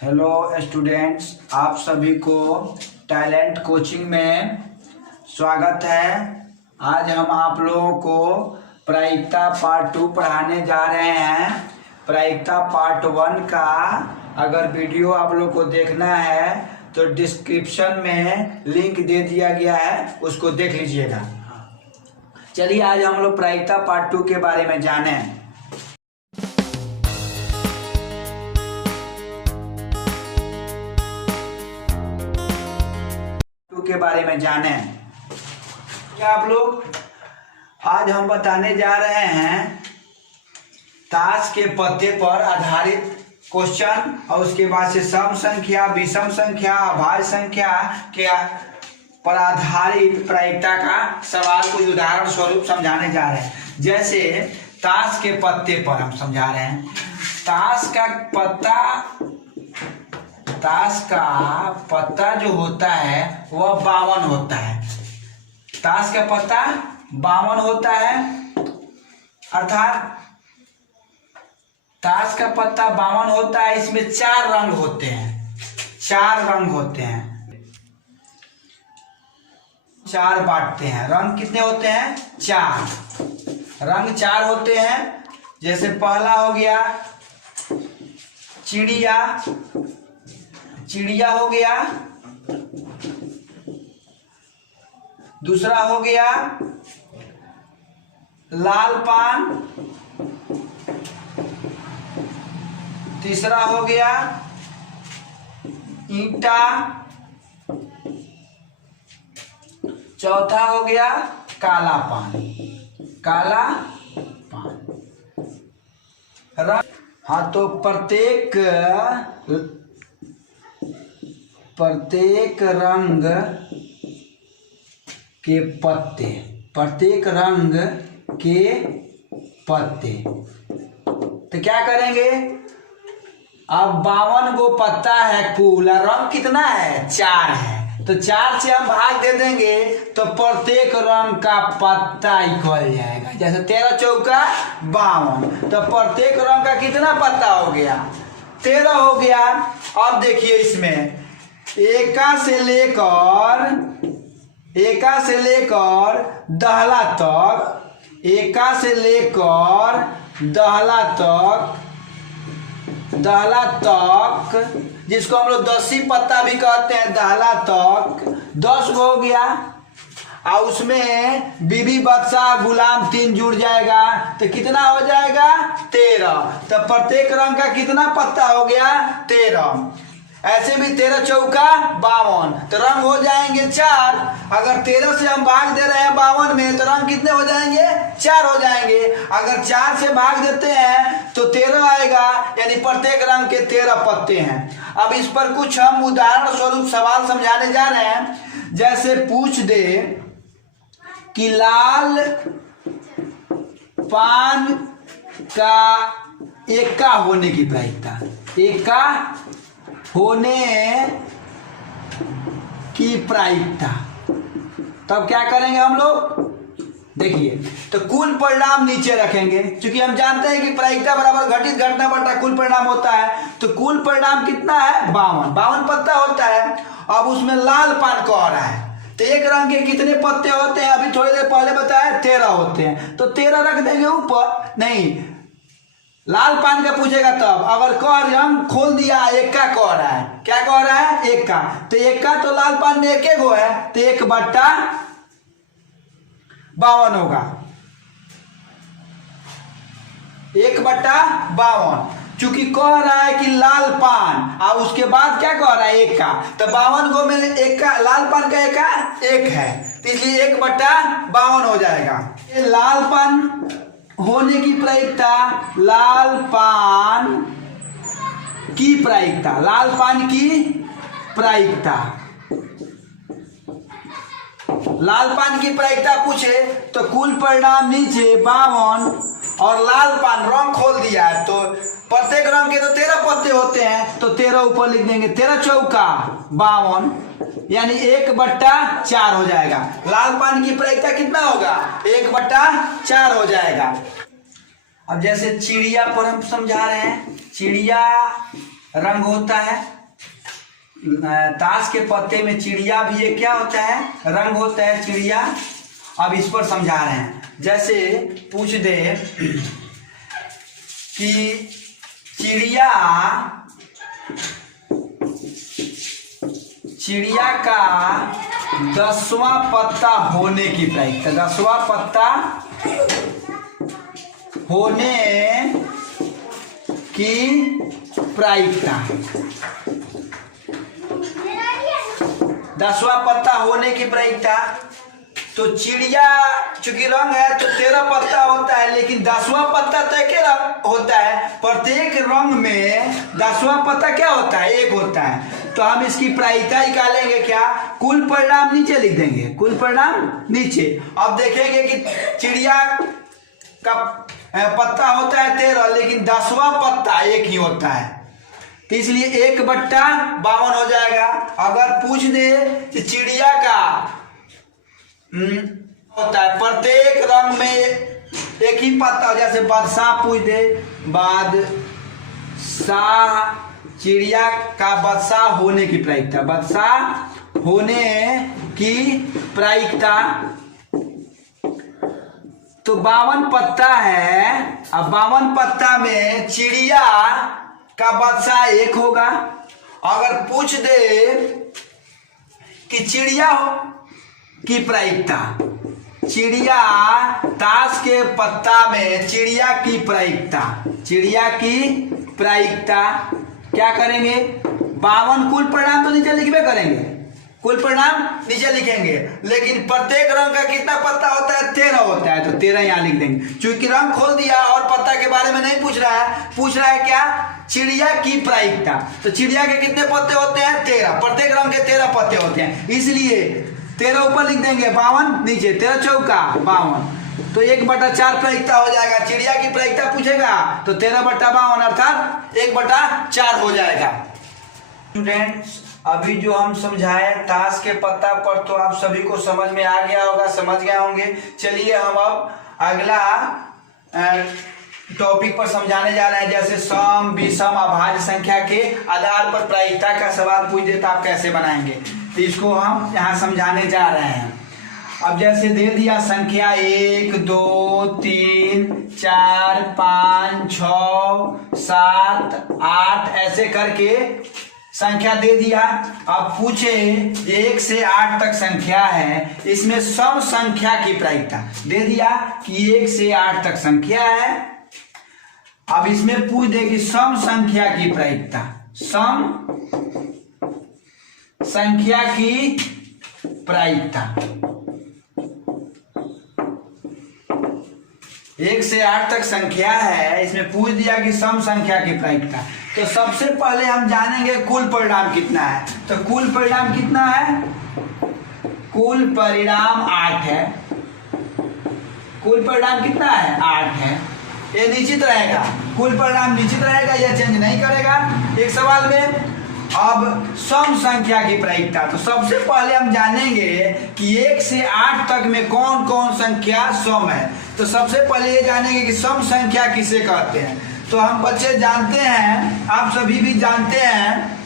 Hello students, आप सभी को टैलेंट कोचिंग में स्वागत है। आज हम आप लोगों को प्रायिकता पार्ट 2 पढ़ाने जा रहे हैं। प्रायिकता पार्ट 1 का अगर वीडियो आप लोग को देखना है तो डिस्क्रिप्शन में लिंक दे दिया गया है, उसको देख लीजिएगा। चलिए आज हम लोग प्रायिकता पार्ट 2 के बारे में जानें। के बारे में जाने क्या आप लोग, आज हम बताने जा रहे हैं ताश के पत्ते पर आधारित क्वेश्चन और उसके बाद से सम संख्या, विषम संख्या, अभाज्य संख्या के पर आधारित प्रायिकता का सवाल को उदाहरण स्वरूप समझाने जा रहे हैं। जैसे ताश के पत्ते पर हम समझा रहे हैं। ताश का पत्ता जो होता है वह 52 होता है। ताश का पत्ता 52 होता है, अर्थात ताश का पत्ता 52 होता है। इसमें 4 रंग होते हैं, 4 रंग होते हैं, 4 बांटते हैं। रंग कितने होते हैं? 4 रंग 4 होते हैं। जैसे पहला हो गया चिड़िया हो गया, दूसरा हो गया लाल पान, तीसरा हो गया ईंटा, चौथा हो गया काला पान। हाँ, तो प्रत्येक रंग के पत्ते तो क्या करेंगे? अब 52 गो पत्ता है कुल, रंग कितना है? 4 है। तो 4 से हम भाग दे देंगे तो प्रत्येक रंग का पत्ता इक्वल जाएगा। जैसे 13 चौका 52, तो प्रत्येक रंग का कितना पत्ता हो गया? 13 हो गया। अब देखिए इसमें एका से लेकर दहला तक, जिसको हम लोग 10 पत्ता भी कहते हैं, दहला तक 10 हो गया। और उसमें बीबी बच्चा गुलाम 3 जुड़ जाएगा तो कितना हो जाएगा? 13। तो प्रत्येक रंग का कितना पत्ता हो गया? 13। ऐसे भी 13 चौका 52, तो रंग हो जाएंगे 4। अगर 13 से हम भाग दे रहे हैं 52 में तो रंग कितने हो जाएंगे? 4 हो जाएंगे। अगर 4 से भाग देते हैं तो 13 आएगा, यानी प्रत्येक रंग के 13 पत्ते हैं। अब इस पर कुछ हम उदाहरण स्वरूप सवाल समझाने जा रहे हैं। जैसे पूछ दे कि लाल पान का एका होने की प्रायिकता, एका होने की प्रायिकता, तब क्या करेंगे हम लोग? देखिए, तो कुल परिणाम नीचे रखेंगे, क्योंकि हम जानते हैं कि प्रायिकता बराबर घटित घटना बटा कुल परिणाम होता है। तो कुल परिणाम कितना है? 52 पत्ता होता है। अब उसमें लाल पान कह रहा है तो एक रंग के कितने पत्ते होते हैं? अभी थोड़ी देर पहले बताया 13 होते हैं, तो 13 रख देंगे ऊपर। नहीं, लाल पान का पूछेगा तब। अगर कह हम खोल दिया एका कह रहा है, क्या कह रहा है? एका, तो एका तो लाल पान में एक गो है, तो 1/52 होगा। 1/52, चूंकि कह रहा है कि लाल पान, और उसके बाद क्या कह रहा है? एका, तो 52 गो में एका, लाल पान का एका 1 है, तो इसलिए 1/52 हो जाएगा। ये लाल पान होने की प्रायिकता, लाल पान की प्रायिकता पूछे तो कुल परिणाम नीचे 52 और लाल पान रंग खोल दिया है, तो प्रत्येक रंग के तो 13 पत्ते होते हैं, तो 13 ऊपर लिख देंगे। 13 चौका 52, यानी 1/4 हो जाएगा। लाल पान की प्रायिकता कितना होगा? 1/4 हो जाएगा। अब जैसे चिड़िया पर हम समझा रहे हैं, चिड़िया रंग होता है, ताश के पत्ते में चिड़िया भी एक क्या होता है, रंग होता है, चिड़िया। अब इस पर समझा रहे हैं। जैसे पूछ दे कि चिड़िया का 10वां पत्ता होने की प्रायिकता, 10वां पत्ता होने की प्रायिकता, 10वां पत्ता होने की प्रायिकता। तो चिड़िया चूंकि रंग है तो 13 पत्ता होता है, लेकिन 10वां पत्ता तो एक रंग होता है। प्रत्येक रंग में 10वां पत्ता क्या होता है, एक होता है। तो हम इसकी प्रायिकता निकालेंगे क्या, कुल परिणाम नीचे लिख देंगे, कुल परिणाम नीचे। अब देखेंगे कि चिड़िया का पत्ता होता है 13, लेकिन 10वां पत्ता एक ही होता है, तो इसलिए 1/52 हो जाएगा। अगर पूछ दे कि चिड़िया का होता है प्रत्येक रंग में एक ही पत्ता, जैसे बादशाह पूछ दे, बादशाह, चिड़िया का बादशाह होने की प्रायिकता, बादशाह होने की प्रायिकता तो 52 पत्ता है। अब 52 पत्ता में चिड़िया का बादशाह एक होगा। अगर पूछ दे कि चिड़िया हो की प्रायिकता, चिड़िया ताश के पत्ता में चिड़िया की प्रायिकता, चिड़िया की प्रायिकता क्या करेंगे, 52 कुल परिणाम तो नीचे लिखबे करेंगे, कुल परिणाम नीचे लिखेंगे, लेकिन प्रत्येक रंग का कितना पत्ता होता है, 13 होता है, तो 13 यहां लिख देंगे। चूंकि रंग खोल दिया और पत्ता के बारे में नहीं पूछ रहा है, पूछ रहा है क्या, चिड़िया की प्रायिकता। तो चिड़िया के कितने पत्ते होते हैं, 13, प्रत्येक रंग के 13 पत्ते होते हैं, इसलिए 13 ऊपर लिख देंगे, 52 नीचे, 13 चौका 52, तो 1/4 प्रायिकता हो जाएगा। चिड़िया की प्रायिकता पूछेगा तो 13/52 अर्थात 1/4 हो जाएगा। स्टूडेंट्स, अभी जो हम समझाए ताश के पत्ता पर तो आप सभी को समझ में आ गया होगा, समझ गए होंगे। चलिए हम अब अगला टॉपिक पर समझाने जा रहे हैं। जैसे सम, विषम, अभाज्य संख्या के आधार पर प्रायिकता का सवाल पूछ दे तो आप कैसे बनाएंगे, तो इसको हम यहाँ समझाने जा रहे हैं। अब जैसे दे दिया संख्या 1 2 3 4 5 6 7 8 ऐसे करके संख्या दे दिया। अब पूछे 1 से 8 तक संख्या है, इसमें सम संख्या की प्रायिकता दे दिया कि 1 से 8 तक संख्या है। अब इसमें पूछ दे कि सम संख्या की प्रायिकता, सम संख्या की प्रायिकता 1 से 8 तक संख्या है, इसमें पूछ दिया कि सम संख्या की प्रायिकता। तो सबसे पहले हम जानेंगे कुल परिणाम कितना है। तो कुल परिणाम कितना है, कुल परिणाम 8 है। कुल परिणाम कितना है, 8 है। ये निश्चित रहेगा, कुल परिणाम निश्चित रहेगा, यह चेंज नहीं करेगा एक सवाल में। अब सम संख्या की प्रायिकता, तो सबसे पहले हम जानेंगे कि 1 से 8 तक में कौन कौन संख्या सम है। तो सबसे पहले ये जानेंगे कि सम संख्या किसे कहते हैं। तो हम बच्चे जानते हैं, आप सभी भी जानते हैं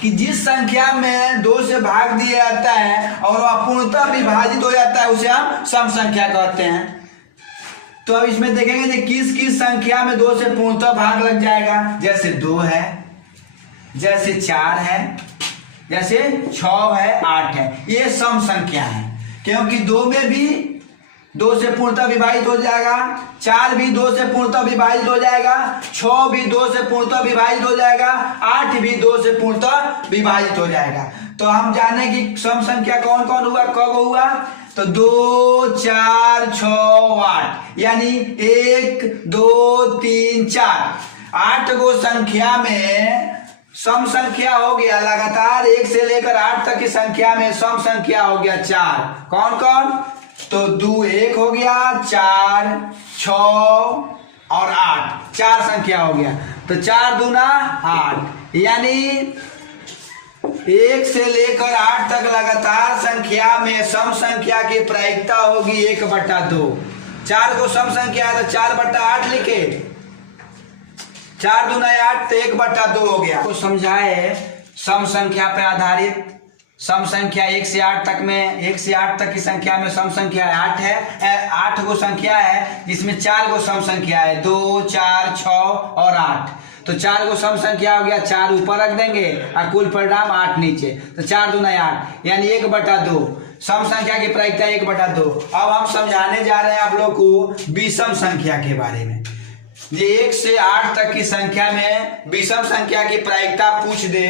कि जिस संख्या में 2 से भाग दिया जाता है और वह पूर्णतः विभाजित हो जाता है उसे हम सम संख्या कहते हैं। तो अब इसमें देखेंगे कि किस किस संख्या में 2 से पूर्णतः भाग लग जाएगा। जैसे 2 है, जैसे 4 है, जैसे 6 है, 8 है, ये सम संख्या है, क्योंकि 2 में भी 2 से पूर्णतः विभाजित हो जाएगा, 4 भी 2 से पूर्णतः विभाजित हो जाएगा, 6 भी 2 से पूर्णतः विभाजित हो जाएगा, 8 भी 2 से पूर्णतः विभाजित हो जाएगा। तो हम जाने कि सम संख्या कौन कौन हुआ, कब हुआ, तो 2 4 6 8, यानी 1 2 3 4, 8 गो संख्या में सम संख्या हो गया। लगातार 1 से लेकर 8 तक की संख्या में सम संख्या हो गया 4। कौन कौन, तो 2 1 हो गया, 4 6 और 8, 4 संख्या हो गया। तो 4 दूना 8, यानी 1 से लेकर 8 तक लगातार संख्या में सम संख्या की प्रायिकता होगी 1/2। 4 को सम संख्या है तो 4/8 लिखे, 4 दूना 8 तो 1/2 हो गया। तो समझाए सम संख्या पे आधारित। सम संख्या 1 से 8 तक में, 1 से 8 तक की संख्या में सम संख्या 8 है। 8 गो संख्या है जिसमें 4 गो सम संख्या है, 2, 4, 6 और 8। तो 4 गो सम संख्या हो गया, 4 ऊपर रख देंगे और कुल परिणाम 8 नीचे। तो 4 दूना 8 यानी 1/2। सम संख्या की प्रायिकता 1/2। अब हम समझाने जा रहे हैं आप लोग को विषम संख्या के बारे में। ये 1 से 8 तक की संख्या में विषम संख्या की प्रायिकता पूछ दे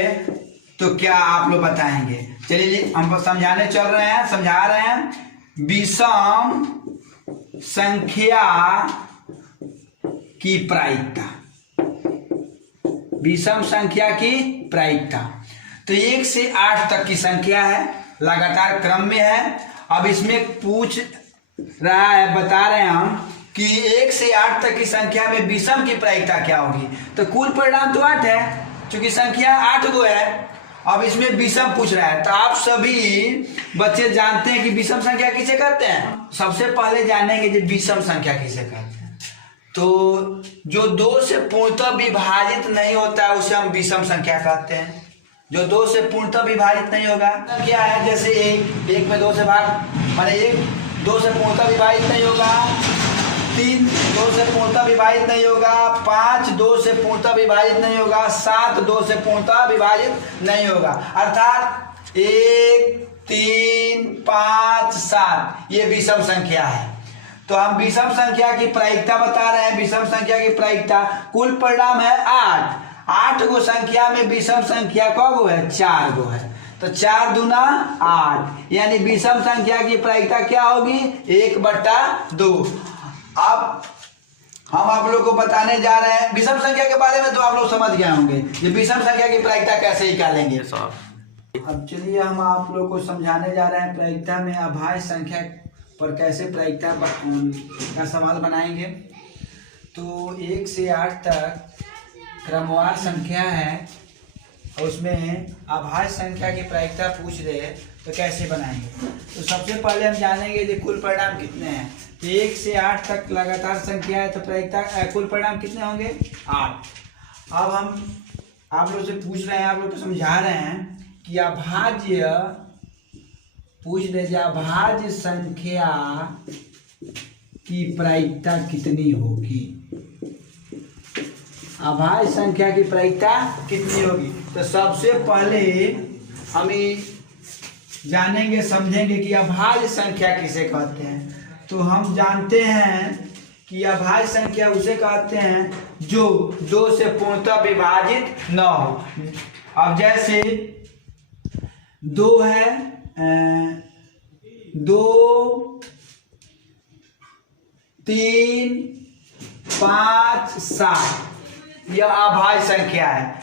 तो क्या आप लोग बताएंगे। चलिए हम समझाने चल रहे हैं, समझा रहे हैं विषम संख्या की प्रायिकता। विषम संख्या की प्रायिकता तो 1 से 8 तक की संख्या है, लगातार क्रम में है। अब इसमें पूछ रहा है, बता रहे हैं हम कि 1 से 8 तक की संख्या में विषम की प्रायिकता क्या होगी। तो कुल परिणाम तो 8 है, क्योंकि संख्या 8 गो है। अब इसमें विषम पूछ रहा है, तो आप सभी बच्चे जानते हैं कि विषम संख्या किसे कहते हैं। सबसे पहले जानेंगे कि विषम संख्या किसे कहते हैं। तो जो 2 से पूर्णतः विभाजित नहीं होता है उसे हम विषम संख्या कहते हैं। जो 2 से पूर्णतः विभाजित नहीं होगा क्या है, जैसे 1 में 2 से भाग, माने 1 2 से पूर्णतः विभाजित नहीं होगा, 3 2 से पूर्णतः विभाजित नहीं होगा, 5 2 से पूर्णतः विभाजित नहीं होगा, 7 2 से पूर्णतः विभाजित नहीं होगा। अर्थात 1 3 5 7 ये विषम संख्या है। तो हम विषम संख्या की प्रायिकता बता रहे हैं। विषम संख्या की प्रायिकता, कुल परिणाम है 8 गो संख्या में विषम संख्या कब गो है, 4 गो है। तो 4 दूना 8 यानी विषम संख्या की प्रायिकता क्या होगी, 1/2। अब हम आप लोग को बताने जा रहे हैं विषम संख्या के बारे में, तो आप लोग समझ गए होंगे ये विषम संख्या की प्रायिकता कैसे निकालेंगे। अब चलिए हम आप लोग को समझाने जा रहे हैं प्रायिकता में अभाज्य संख्या पर कैसे प्रायिकता का सवाल बनाएंगे। तो 1 से 8 तक क्रमवार संख्या है और उसमें अभाज्य संख्या की प्रायिकता पूछ दे तो कैसे बनाएंगे। तो सबसे पहले हम जानेंगे कि कुल परिणाम कितने हैं। 1 से 8 तक लगातार संख्या है तो प्रायिकता कुल परिणाम कितने होंगे, 8। अब हम आप लोग से पूछ रहे हैं, आप लोग को समझा रहे हैं कि अभाज्य पूछ दे, अभाज्य संख्या की प्रायिकता कितनी होगी। अभाज्य संख्या की प्रायिकता कितनी होगी। तो सबसे पहले हम जानेंगे समझेंगे कि अभाज्य संख्या किसे कहते हैं। तो हम जानते हैं कि अभाज्य संख्या उसे कहते हैं जो 2 से पूर्णतः विभाजित न हो। अब जैसे 2 है, 2 3 5 7 यह अभाज्य संख्या है।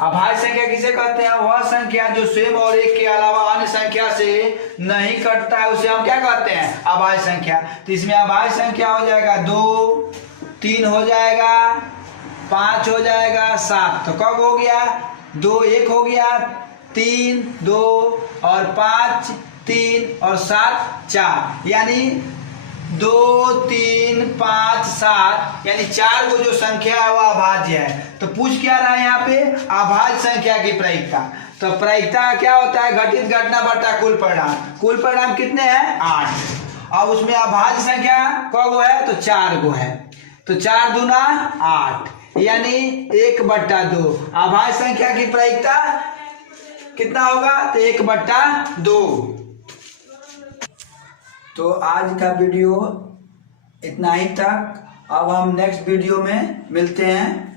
अभाज्य संख्या किसे कहते हैं, वह संख्या जो स्वयं और 1 के अलावा अन्य संख्या से नहीं कटता है उसे हम क्या कहते हैं, अभाज्य संख्या। तो इसमें अभाज्य संख्या हो जाएगा 2 3 हो जाएगा, 5 हो जाएगा, 7। तो कब हो गया, 2 1 हो गया, 3 2 और 5 3 और 7 4, यानी 2 3 5 7 यानी 4 को जो संख्या है वह अभाज्य है। तो पूछ क्या रहा है यहाँ पे, अभाज्य संख्या की प्रायिकता। तो प्रायिकता क्या होता है, घटित घटना बटा कुल परिणाम। कुल परिणाम कितने हैं, 8। अब उसमें अभाज्य संख्या कब है, तो 4 गो है। तो 4 दूना 8 यानी 1/2। अभाज्य संख्या की प्रायिकता कितना होगा, तो 1/2। तो आज का वीडियो इतना ही तक। अब हम नेक्स्ट वीडियो में मिलते हैं।